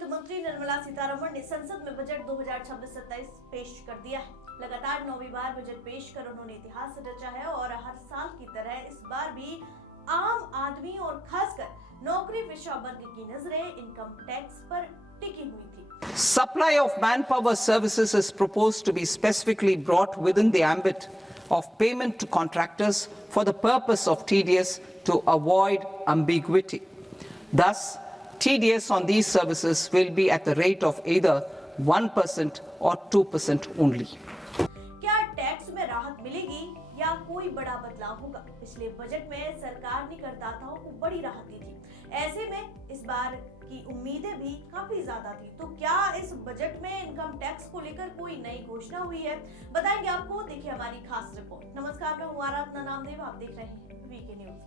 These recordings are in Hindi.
वित्त मंत्री निर्मला सीतारमण ने संसद में बजट 2026-27 पेश कर दिया है। लगातार 9वीं बार बजट पेश कर उन्होंने इतिहास रचा है और हर साल की तरह इस बार भी आम आदमी और खासकर नौकरी पेशा वर्ग की नजरें इनकम टैक्स पर टिकी हुई थी। Supply of manpower services is proposed to be specifically brought within the ambit of payment to contractors for the purpose of TDS to avoid ambiguity. Thus, TDS on these services will be at the rate of either 1% or 2% only. क्या टैक्स में राहत मिलेगी या कोई बड़ा बदलाव होगा? पिछले बजट में सरकार ने करदाताओं को बड़ी राहत दी थी। ऐसे में इस बार की उम्मीदें भी काफी ज्यादा थी। तो क्या इस बजट में इनकम टैक्स को लेकर कोई नई घोषणा हुई है? बताएंगे आपको, देखिए हमारी खास रिपोर्ट। नमस्कार, मैं हूं आराधना नामदेव, आप देख रहे हैं वीके न्यूज।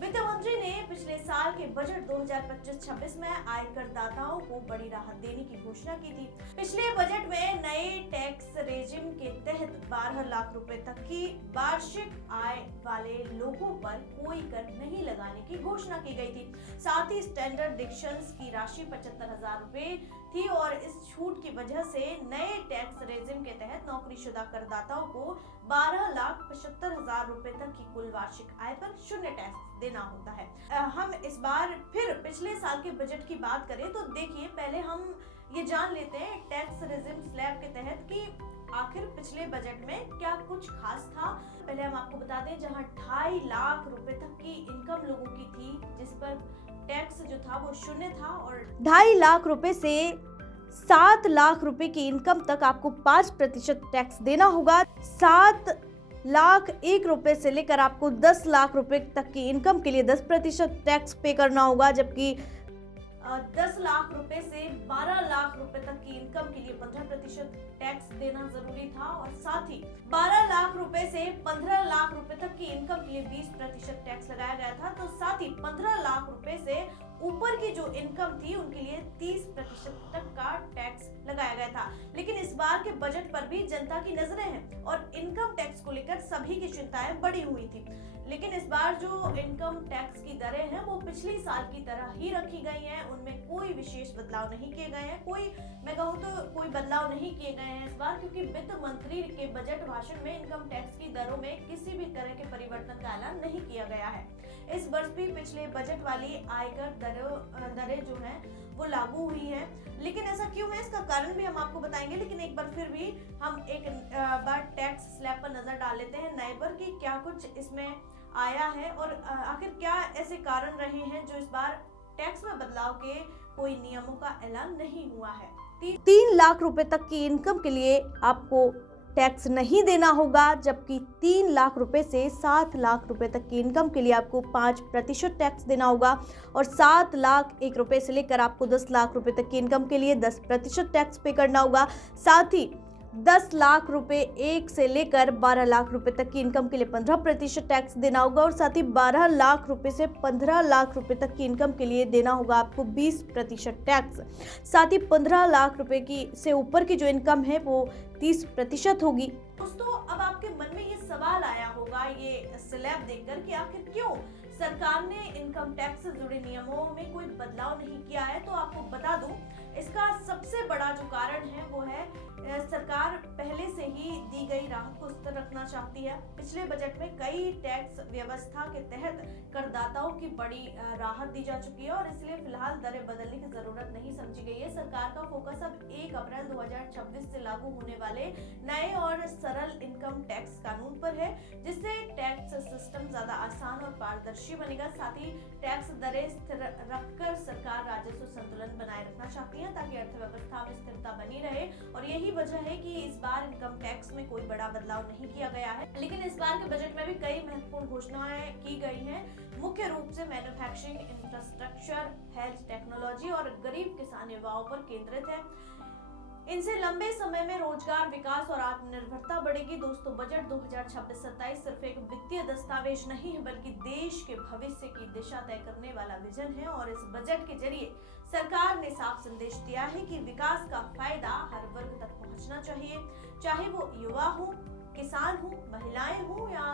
वित्त मंत्री ने पिछले साल के बजट 2025-26 में आयकर दाताओं को बड़ी राहत देने की घोषणा की थी। पिछले बजट में नए टैक्स रेजिम के तहत 12 लाख रुपए तक की वार्षिक आय वाले लोगों पर कोई कर नहीं लगाने की घोषणा की गई थी। साथ ही स्टैंडर्ड डिडक्शंस की राशि 75,000 रुपए थी और इस छूट की वजह से नए टैक्स रेजिम के तहत नौकरीशुदा करदाताओं को 12,75,000 रुपए तक की कुल वार्षिक आय पर शून्य टैक्स देना होता है। हम इस बार फिर पिछले साल के बजट की बात करें तो देखिए, पहले हम ये जान लेते हैं टैक्स रेजिम स्लैब के तहत कि आखिर पिछले बजट में क्या कुछ खास था। पहले हम आपको बता दें, जहां 2.5 लाख रुपए तक की इनकम लोगों की थी, जिस पर टैक्स जो था वो शून्य था, और 2.5 लाख रुपए से 7 लाख रुपए की इनकम तक आपको 5% टैक्स देना होगा। 7 लाख 1 रुपए से लेकर आपको 10 लाख रुपए तक की इनकम के लिए 10% टैक्स पे करना होगा, जबकि 10 लाख रुपए से 12 लाख रुपए तक की इनकम के लिए 15% टैक्स देना जरूरी था, और साथ ही 12 लाख रुपए से 15 लाख रुपए तक की इनकम के लिए 20% टैक्स लगाया गया था। तो साथ ही 15 लाख रुपए से ऊपर की जो इनकम थी उनके लिए 30% तक का टैक्स लगाया गया था। लेकिन इस बार के बजट पर भी जनता की नजरें हैं और इनकम टैक्स को लेकर सभी की चिंताएं बढ़ी हुई थी। लेकिन इस बार जो इनकम टैक्स की दरें हैं वो पिछली साल की तरह ही रखी गई हैं, उनमें कोई विशेष बदलाव नहीं किए गए हैं। मैं कहूँ तो कोई बदलाव नहीं किए गए हैं इस बार, क्योंकि वित्त मंत्री के बजट भाषण में इनकम टैक्स की दरों में किसी भी तरह के परिवर्तन का ऐलान नहीं किया गया है। इस वर्ष भी पिछले बजट वाली आयकर दरें जो हैं वो लागू हुई हैं। लेकिन ऐसा क्यों है, इसका कारण भी हम आपको बताएंगे। लेकिन एक बार फिर भी हम एक बार टैक्स स्लैब पर नजर डाल लेते हैं नए पर कि क्या कुछ इसमें आया है और आखिर क्या ऐसे कारण रहे हैं जो इस बार टैक्स में बदलाव के कोई नियमों का ऐलान नहीं हुआ है। 3 लाख रुपए तक की इनकम के लिए आपको टैक्स नहीं देना होगा, जबकि 3 लाख रुपए से 7 लाख रुपए तक की इनकम के लिए आपको 5% टैक्स देना होगा, और 7 लाख 1 रुपए से लेकर आपको 10 लाख रुपए तक की इनकम के लिए 10% टैक्स पे करना होगा। साथ ही 10 लाख रुपए 1 से लेकर 12 लाख रुपए तक की इनकम के लिए 15% टैक्स देना होगा, और साथ ही 12 लाख रुपए से 15 लाख रुपए तक की इनकम के लिए देना होगा आपको 20% टैक्स। साथ ही 15 लाख रुपए की से ऊपर की जो इनकम है वो 30% होगी। दोस्तों, अब आपके मन में ये सवाल आया होगा ये स्लैब देखकर कि आखिर क्यों सरकार ने इनकम टैक्स से जुड़े नियमों में कोई बदलाव नहीं किया है। तो आपको बता दूं, इसका सबसे बड़ा जो कारण है वो है सरकार पहले से ही दी गई राहत को स्थिर रखना चाहती है। पिछले बजट में कई टैक्स व्यवस्था के तहत करदाताओं की बड़ी राहत दी जा चुकी है और इसलिए फिलहाल दरें बदलने की जरूरत नहीं समझी गई है। सरकार का फोकस अब 1 अप्रैल 2026 से लागू होने वाले नए और सरल इनकम टैक्स कानून पर है, जिससे टैक्स सिस्टम ज्यादा आसान और पारदर्शी बनेगा। साथ ही टैक्स दरें स्थिर रखकर सरकार राजस्व संतुलन बनाए रखना चाहती है ताकि अर्थव्यवस्था में स्थिरता बनी रहे, और यही वजह है कि इस बार इनकम टैक्स में कोई बड़ा बदलाव नहीं किया गया है। लेकिन इस बार के बजट में भी कई महत्वपूर्ण घोषणाएं की गई हैं। मुख्य रूप से मैन्युफैक्चरिंग, इंफ्रास्ट्रक्चर, हेल्थ टेक्नोलॉजी और गरीब किसान युवाओं पर केंद्रित है। इनसे लंबे समय में रोजगार, विकास और आत्मनिर्भरता बढ़ेगी। दोस्तों, बजट 2026-27 सिर्फ एक वित्तीय दस्तावेज नहीं है, बल्कि देश के भविष्य की दिशा तय करने वाला विजन है। और इस बजट के जरिए सरकार ने साफ संदेश दिया है कि विकास का फायदा हर वर्ग तक पहुंचना चाहिए, चाहे वो युवा हो, किसान हो, महिलाएं हो या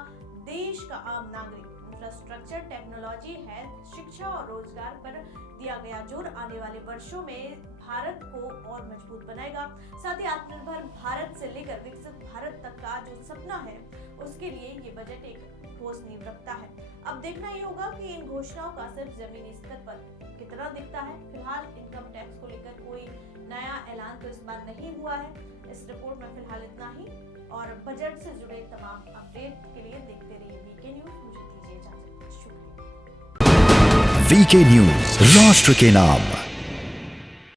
देश का आम नागरिक। इंफ्रास्ट्रक्चर, टेक्नोलॉजी, हेल्थ, शिक्षा और रोजगार पर दिया गया जोर आने वाले वर्षों में भारत को और मजबूत बनाएगा। साथ ही आत्मनिर्भर भारत से लेकर विकसित भारत तक का जो सपना है उसके लिए ये बजट एक ठोस नींव रखता है। अब देखना ये होगा कि इन घोषणाओं का सिर्फ जमीनी स्तर पर कितना दिखता है। फिलहाल इनकम टैक्स को लेकर कोई नया ऐलान तो इस बार नहीं हुआ है। इस रिपोर्ट में फिलहाल इतना ही और बजट से जुड़े तमाम अपडेट के लिए देखते रहिए वीके न्यूज। मुझे दीजिए इजाजत। शुक्रिया। वीके न्यूज, राष्ट्र के नाम।